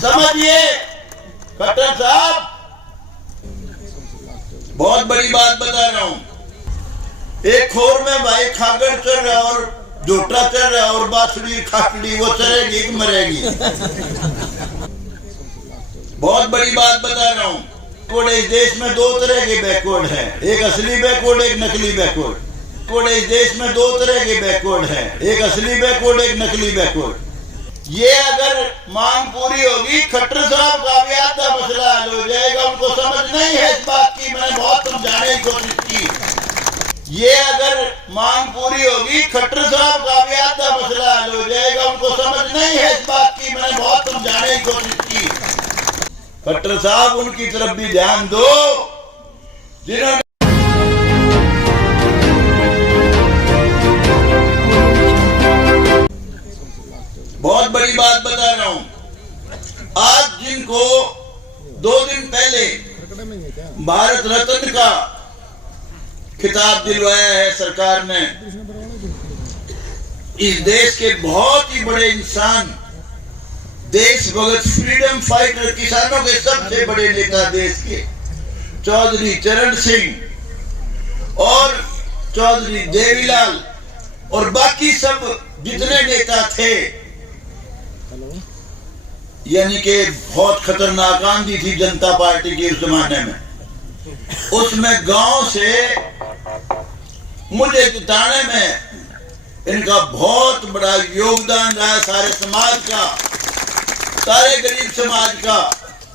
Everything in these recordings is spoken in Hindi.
समझिए खट्टर साहब, बहुत बड़ी बात बता रहा हूं। एक खोर में भाई खागड़ चल रहा और जोटा चल रहा और बाछड़ी खाटड़ी वो चलेगी कि मरेगी। बहुत बड़ी बात बता रहा हूं। इस देश में दो तरह के बैकवर्ड हैं, एक असली बैकवर्ड, एक नकली बैकवर्ड। इस देश में दो तरह के बैकवर्ड हैं, एक असली बैकवर्ड, एक नकली बैकवर्ड। ये अगर मांग पूरी होगी, खट्टर साहब का भी आधा मसला हल हो जाएगा। उनको समझ नहीं है इस बात की, मैंने बहुत समझाने की कोशिश की। ये अगर मांग पूरी होगी, खट्टर साहब का भी आधा मसला हल हो जाएगा। उनको समझ नहीं है इस बात की, मैंने बहुत समझाने की कोशिश की। खट्टर साहब, उनकी तरफ भी ध्यान दो जिन्होंने बहुत बड़ी बात बता रहा हूं। आज जिनको 2 दिन पहले भारत रत्न का खिताब दिलवाया है सरकार ने, इस देश के बहुत ही बड़े इंसान, देश भगत, फ्रीडम फाइटर, किसानों के सबसे बड़े नेता देश के चौधरी चरण सिंह और चौधरी देवीलाल और बाकी सब जितने नेता थे, यानी कि बहुत खतरनाक आंधी थी जनता पार्टी की उस जमाने में। उसमें गांव से मुझे जिताने में इनका बहुत बड़ा योगदान रहा, सारे समाज का, सारे गरीब समाज का।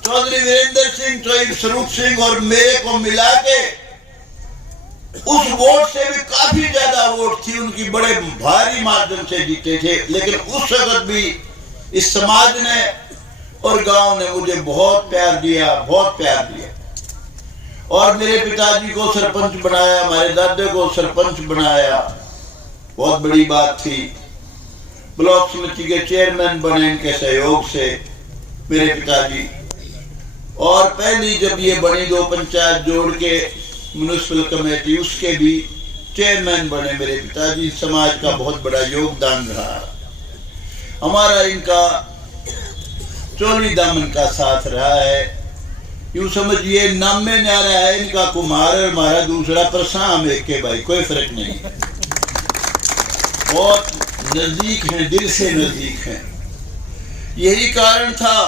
चौधरी वीरेंद्र सिंह, चौधरी स्वरूप सिंह और मेरे को मिला के उस वोट से भी काफी ज्यादा वोट थी उनकी, बड़े भारी मार्जिन से जीते थे। लेकिन उस वक्त भी इस समाज ने और गांव ने मुझे बहुत प्यार दिया, बहुत प्यार दिया। और मेरे पिताजी को सरपंच बनाया, हमारे दादे को सरपंच बनाया, बहुत बड़ी बात थी। ब्लॉक समिति के चेयरमैन बने इनके सहयोग से मेरे पिताजी। और पहली जब ये बनी 2 पंचायत जोड़ के म्युनिसिपल कमेटी, उसके भी चेयरमैन बने मेरे पिताजी। समाज का बहुत बड़ा योगदान रहा हमारा, इनका चोली दामन का साथ रहा है। यूं समझिए नाम में न्यारा है इनका कुमार और हमारा दूसरा प्रसाम एक के भाई, कोई फर्क नहीं। बहुत नजदीक हैं, दिल से नजदीक हैं। यही कारण था,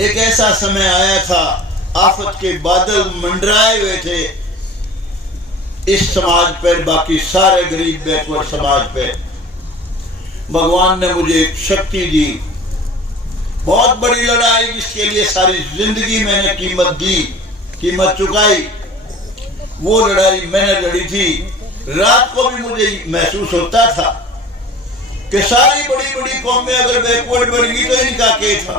एक ऐसा समय आया था, आफत के बादल मंडराए हुए थे इस समाज पर, बाकी सारे गरीब बैकवर्ड समाज पे। भगवान ने मुझे एक शक्ति दी, बहुत बड़ी लड़ाई जिसके लिए सारी जिंदगी मैंने कीमत दी, कीमत चुकाई। वो लड़ाई मैंने लड़ी थी। रात को भी मुझे महसूस होता था कि सारी बड़ी बड़ी कौमें अगर बैकवर्ड बन गई तो इनका क्या था।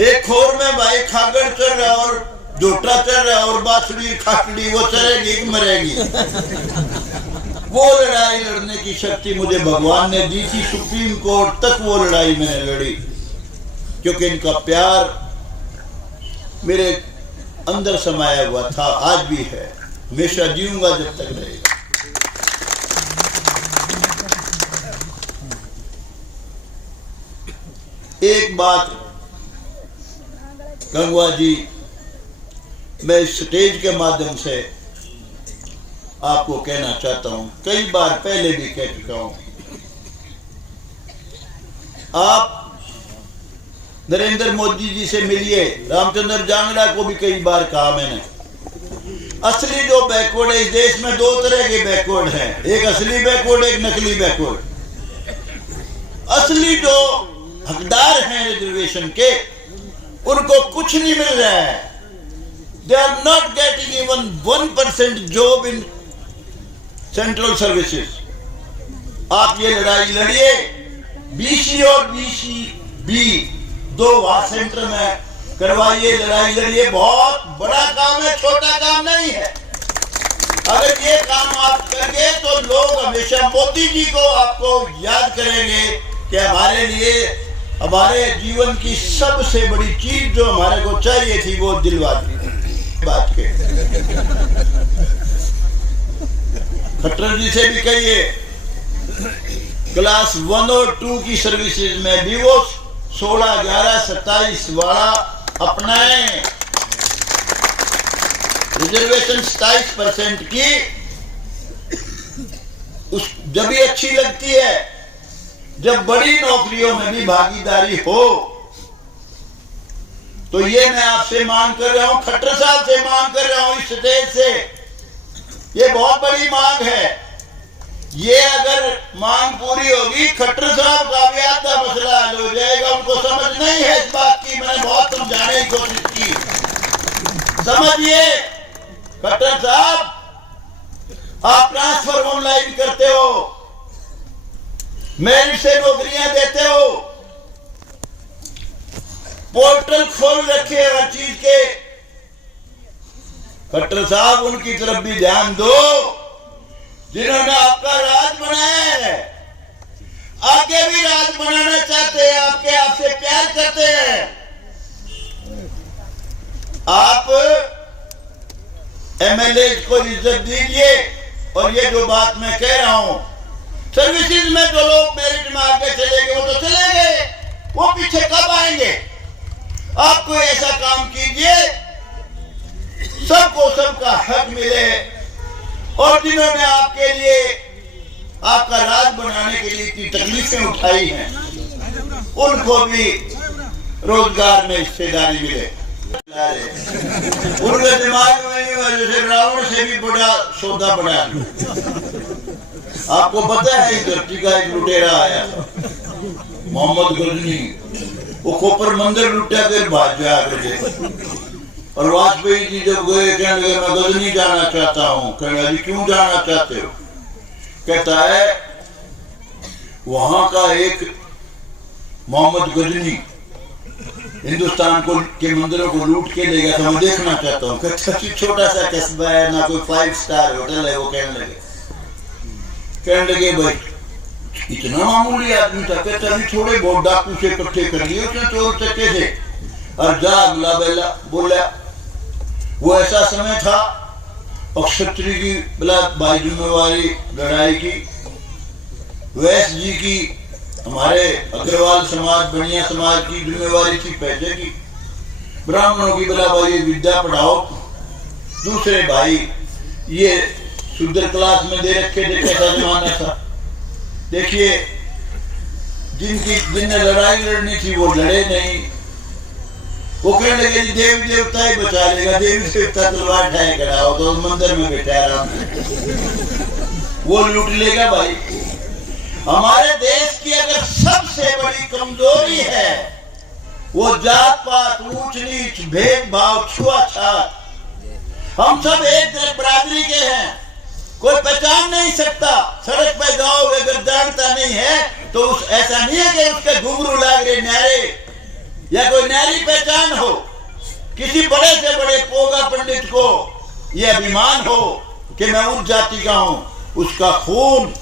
एक खोर में भाई खागड़ चल रहा और जोटा चल रहा और बाछड़ी खाटड़ी वो चलेगी कि मरेगी। वो लड़ाई लड़ने की शक्ति मुझे भगवान ने दी थी। सुप्रीम कोर्ट तक वो लड़ाई मैंने लड़ी, क्योंकि इनका प्यार मेरे अंदर समाया हुआ था, आज भी है, हमेशा जीऊंगा जब तक रहेगा। एक बात गंगवा जी, मैं इस स्टेज के माध्यम से आपको कहना चाहता हूं, कई बार पहले भी कह चुका हूं। आप नरेंद्र मोदी जी से मिलिए, रामचंद्र जांगड़ा को भी कई बार कहा मैंने। असली जो बैकवर्ड है इस देश में, 2 तरह के बैकवर्ड हैं, एक असली बैकवर्ड, एक नकली बैकवर्ड। असली जो हकदार हैं रिजर्वेशन के, उनको कुछ नहीं मिल रहा है। They are not getting even 1% job in central services. आप ये लड़ाई लड़िए, बीसी और बीसीबी 2 वहां सेंटर में करवाइए, लड़ाई लड़िए। बहुत बड़ा काम है, छोटा काम नहीं है। अगर ये काम आप करेंगे तो लोग हमेशा मोदी जी को आपको याद करेंगे कि हमारे लिए, हमारे जीवन की सबसे बड़ी चीज जो हमारे को चाहिए थी वो दिलवा दी। बात के खट्टर जी से भी कहिए क्लास 1 और 2 की सर्विसेज में भी वो 16, 11, 27 वाला अपनाए। रिजर्वेशन 27% की उस जब भी अच्छी लगती है जब बड़ी नौकरियों में भी भागीदारी हो। तो ये मैं आपसे मांग कर रहा हूं, खट्टर साहब से मांग कर रहा हूं, इस स्टेज से। ये बहुत बड़ी मांग है। ये अगर मांग पूरी होगी खट्टर साहब का भी आधा मसला हल हो जाएगा। उनको समझ नहीं है इस बात की, मैंने बहुत समझाने की कोशिश की। समझिए खट्टर साहब, आप ट्रांसफर ऑनलाइन करते हो, मेरिट से नौकरियां देते हो, पोर्टल खोल रखे हर चीज के। खट्टर साहब उनकी तरफ भी ध्यान दो जिन्होंने आपका राज बनाया है, आगे भी राज बनाना चाहते हैं, आपके आपसे प्यार करते हैं। आप एमएलए को इज्जत दीजिए। और ये जो बात मैं कह रहा हूं, सर्विसेज में जो लोग मेरिट में आगे चले गए वो तो चले गए, वो पीछे कब आएंगे? आप कोई ऐसा काम कीजिए सबको सबका हक मिले, और जिन्होंने आपके लिए आपका राज बनाने के लिए इतनी तकलीफें उठाई हैं उनको भी रोजगार में हिस्सेदारी मिले। उनके दिमाग में जैसे रावण से भी बड़ा सौदा बना। आपको पता है इस धरती का एक लुटेरा आया था, मोहम्मद गजनी। वो खोपर मंदिर लुटा कर भाग जा करके, और वाजपेयी जी जब गए कहने लगे मैं गजनी जाना चाहता हूँ। कहने लगे क्यों जाना चाहते हो? कहता है वहां का एक मोहम्मद गजनी हिंदुस्तान को के मंदिरों को लूट के ले गया था, मैं देखना चाहता हूँ। कहता छोटा सा कस्बा है, ना कोई 5 स्टार होटल है। वो कहने लगे भाई इतना मामूली आदमी था। कहता अभी थोड़े बहुत डाकू से इकट्ठे कर लिए उसने, चोर चक्के से, और जा अगला बेला बोला। वो ऐसा समय था और क्षत्रिय की बला भाई जिम्मेवारी लड़ाई की, वैश्य जी की, हमारे अग्रवाल समाज बनिया समाज की जिम्मेवारी थी पैसे की, ब्राह्मणों की बला भाई विद्या पढ़ाओ। दूसरे भाई ये शूद्र क्लास में दे रखे थे। कैसा जमाना था देखिए, जिन्हें लड़ाई लड़नी थी वो लड़े नहीं। वो कहने लगे देवी देवता ही बचा लेगा, देवी देवता तलवार ठाए कराओ तो मंदिर में बैठा आराम से वो लूट लेगा। भाई हमारे देश की अगर सबसे बड़ी कमजोरी है वो जात पात, ऊंच नीच, भेदभाव, छुआछात। हम सब एक बरादरी के हैं, कोई पहचान नहीं सकता। सड़क पे जाओ अगर जानता नहीं है तो ऐसा नहीं है कि उसके घुंघरू लाग रहे न्यारे या कोई न्यारी पहचान हो। किसी बड़े से बड़े पोगा पंडित को यह अभिमान हो कि मैं उस जाति का हूं, उसका खून,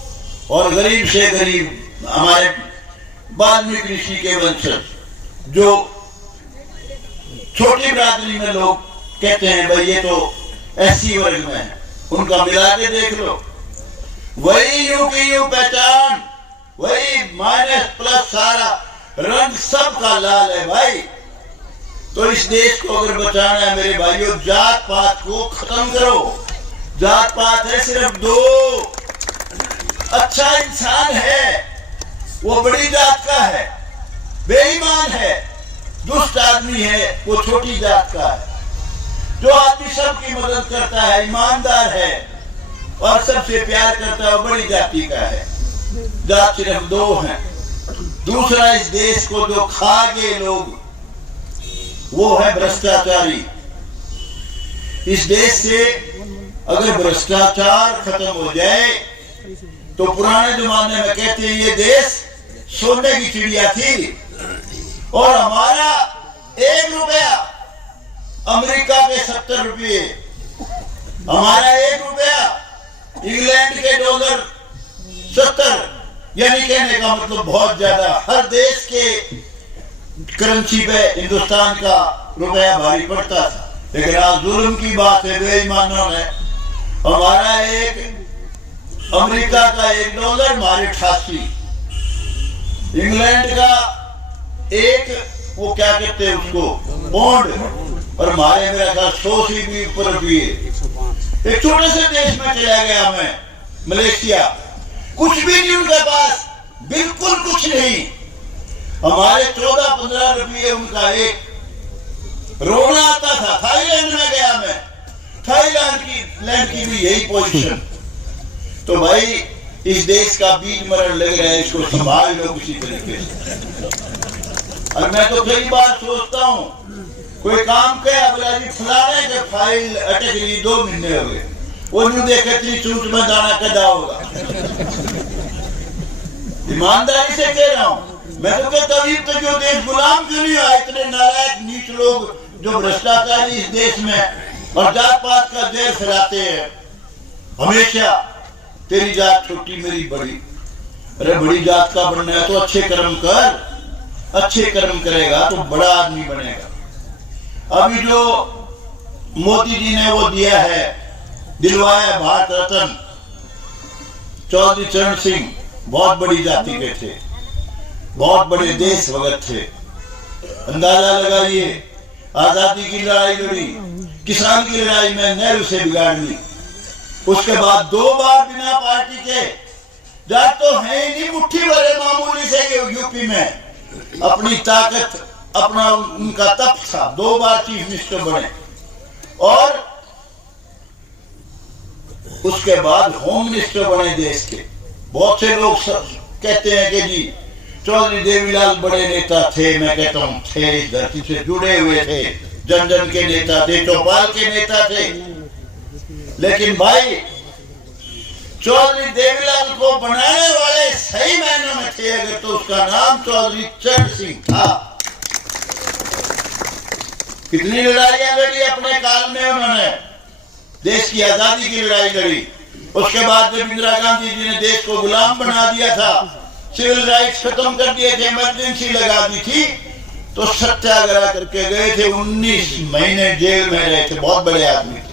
और गरीब से गरीब हमारे वाल्मीकि ऋषि के वंशज जो छोटी बिरादरी में लोग कहते हैं भाई ये तो ऐसी वर्ग में है, उनका मिला के देख लो। वही यूं की यूं पहचान, वही माइनस प्लस सारा रंग सबका लाल है भाई। तो इस देश को अगर बचाना है मेरे भाइयों, जात पात को खत्म करो। जात पात है सिर्फ दो। अच्छा इंसान है वो बड़ी जात का है, बेईमान है, दुष्ट आदमी है वो छोटी जात का है। जो आदमी सबकी मदद करता है, ईमानदार है और सबसे प्यार करता है वो बड़ी जाति का है। जात सिर्फ दो हैं। दूसरा, इस देश को जो खा गए लोग वो है भ्रष्टाचारी। इस देश से अगर भ्रष्टाचार खत्म हो जाए तो पुराने जमाने में कहते हैं ये देश सोने की चिड़िया थी, और हमारा 1 रुपया अमेरिका के 70 रुपये, हमारा 1 रुपया इंग्लैंड के डॉलर 70, यानी कहने का मतलब बहुत ज्यादा। हर देश के करेंसी पे हिंदुस्तान का रुपया भारी पड़ता था। लेकिन आज जुल्म की बात है, बेईमानों ने हमारा एक अमेरिका का $1 हमारे 88, इंग्लैंड का एक वो क्या कहते हैं उसको बॉन्ड, और हमारे मेरा ख्याल 100 से भी ऊपर रुपये। एक छोटे से देश में चला गया मैं, मलेशिया, कुछ भी नहीं उनके पास, बिल्कुल कुछ नहीं। हमारे 14-15 रुपये उनका एक, रोना आता था। थाईलैंड में गया मैं, थाईलैंड की भी यही पोजीशन। तो भाई इस देश का बीज मरण लग रहा है, इसको संभाल लो किसी तरीके से। और मैं तो कई बार सोचता हूँ कोई काम के अबला जी फलाने के फाइल अटक गई 2 महीने हो गए, वो नहीं देखे इतनी चूट में दाना कदा होगा। ईमानदारी से कह रहा हूँ मैं, तो कहता हूँ तो जो देश गुलाम क्यों नहीं हुआ। इतने नालायक नीच लोग जो भ्रष्टाचारी इस देश में और जात पात का जहर फैलाते हैं। हमेशा तेरी जात छोटी मेरी बड़ी, अरे बड़ी जात का बनना है तो अच्छे कर्म कर, अच्छे कर्म करेगा तो बड़ा आदमी बनेगा। अभी जो मोदी जी ने वो दिया है, दिलवाया भारत रत्न, चौधरी चरण सिंह बहुत बड़ी जाति के थे, बहुत बड़े देश भगत थे। अंदाजा लगाइए, आजादी की लड़ाई लड़ी, किसान की लड़ाई में नेहरू से बिगाड़ ली। उसके बाद 2 बार बिना पार्टी के, जाट तो है ही नहीं, मुट्ठी भरे मामूली से यूपी में अपनी ताकत, अपना उनका तप था, 2 बार चीफ मिनिस्टर बने। और उसके बाद होम मिनिस्टर बने देश के। बहुत से लोग कहते हैं कि जी चौधरी देवीलाल बड़े नेता थे, मैं कहता हूं थे, इस धरती से जुड़े हुए थे, जन जन के नेता थे, चौपाल के नेता थे। लेकिन भाई चौधरी देवीलाल को बनाने वाले सही मायनों में थे अगर, तो उसका नाम चौधरी चरण सिंह था। कितनी लड़ाइयां लड़ी अपने काल में उन्होंने, देश की आजादी की लड़ाई लड़ी। उसके बाद जब इंदिरा गांधी जी ने देश को गुलाम बना दिया था, सिविल राइट्स खत्म कर दिए थे, इमरजेंसी लगा दी थी, तो सत्याग्रह करके गए थे, 19 महीने जेल में रहे थे। बहुत बड़े आदमी थे।